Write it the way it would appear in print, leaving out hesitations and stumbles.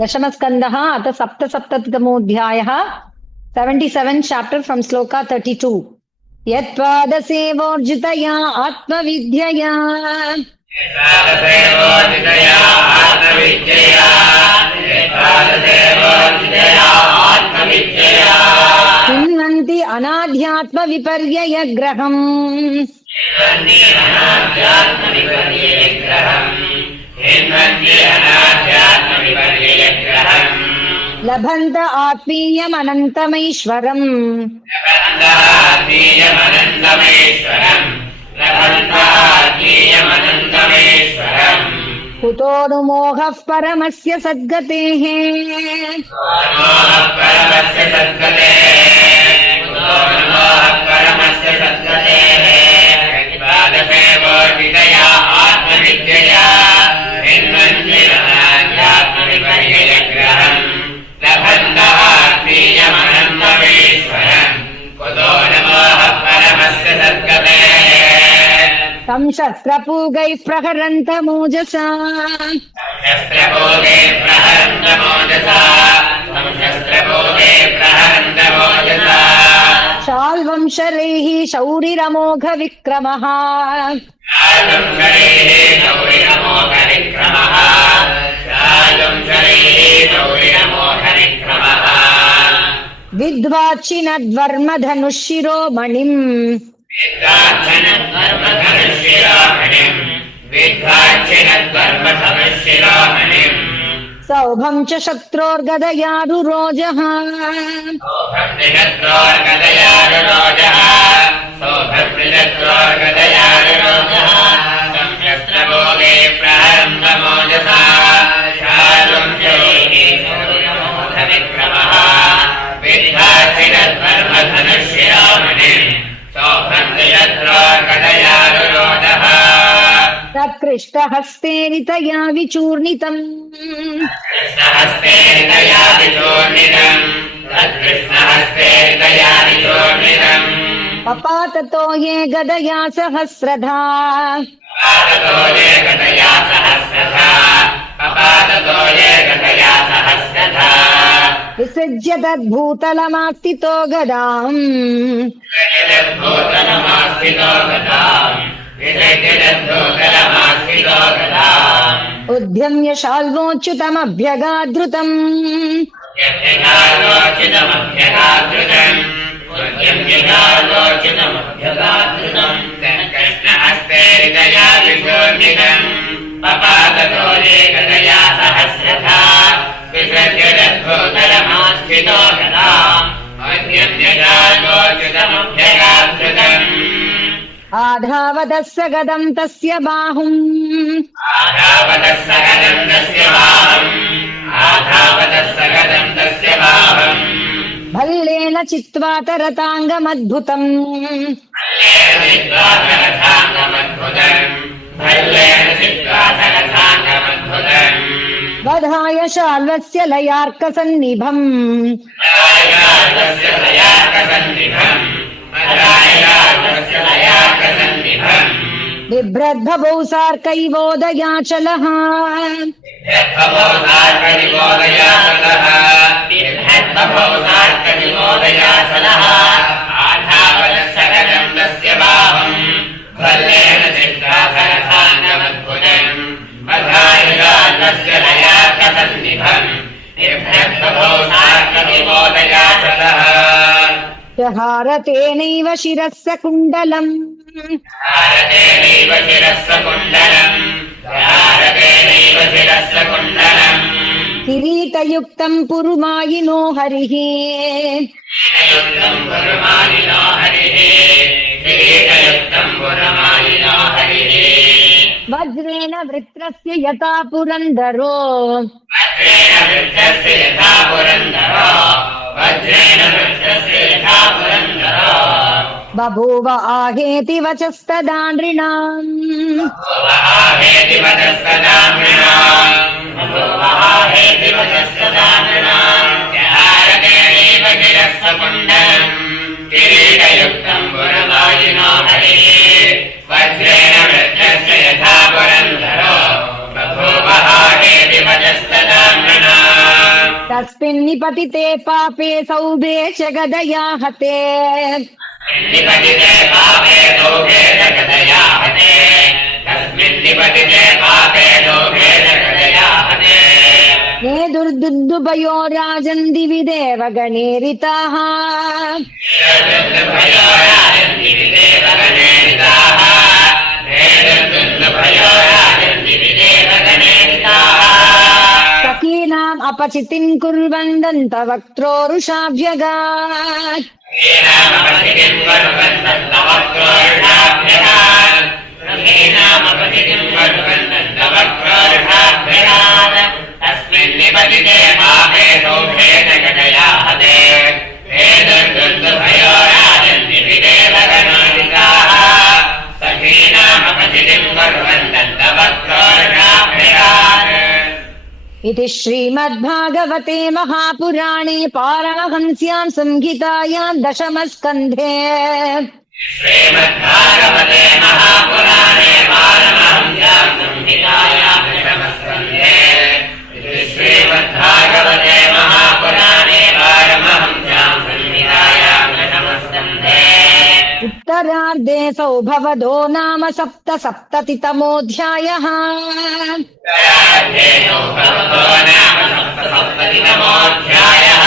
दशमस्कन्धः अथ सप्तसप्ततितमोऽध्यायः 77 chapter from श्लोका 32 यत्पादसेवोर्जितया आत्मविद्यया हिन्वन्ति अनाध्यात्मविपर्ययग्रहम् लभन्त आत्मीयमनन्तमैश्वरम् कुतो नु मोहः परमस्य सद्गतेः तं शस्त्रपूगैः प्रहरन्तमोजसा शाल्वं शरैः शौरिरमोघविक्रमः विद्वाचिनद्वर्मधनुशिरोमणिम् सौभं च शत्रोर्गदयारुरोजः तत्कृष्टहस्तेरितया विचूर्णितम् पपाततो ये गदया सहस्रधा विसृज्य तद्भूतलमास्तितो गदाम् उद्यम्य शाल्वोच्युतमभ्यगाधृतम् आधावदस्य गदम् तस्य बाहुम् भल्लेन चित्वा तरताङ्गमद्भुतम् वधाय शाल्वस्य लयार्कसन्निभम् बिभ्रद्भवौ सार्कैवोदयाचलः हारतेनैव शिरस्य कुण्डलम् किरीटयुक्तम् पुरुमायिनो हरिः वज्रेण वृत्रस्य यथा पुरन्दरो बभूव आहेति वचस्तदा नृणाम् वज्रेण निपतिते पापे सौभे च गदया हते निपतिते पापे सौभे च गदया हते तस्मिन् निपतिते पापे सौभे च गदया हते हे दुर्दुर्दुभयो राजन् दिवि देवगणेरिताः सखीनाम् अपचितिम् कुर्वन् दन्तवक्त्रोरुषाभ्यगात् तस्मिन् निपतिते पापे सौभे च गदया हते हे दुर्दुर्दुभयो राजन् दिवि देवगणेरिताः सखीनामपचितिम् कुर्वन् दन्तवक्त्रोरुषाभ्यगात्। इति श्रीमद्भागवते महापुराणे पारमहंस्याम् संहितायाम् दशमस्कन्धे श्रीमद्भागवते महापुराणे पारमहंस्याम् संहितायां दशमस्कन्धे श्रीमद्भागवते महापुराणे पारमहंस्याम् संहितायां दशमस्कन्धे उत्तरार्धे सौभवदो नाम सप्तसप्ततितमोऽध्यायः उत्तरार्धे सौभवदो नाम सप्तसप्ततितमोऽध्यायः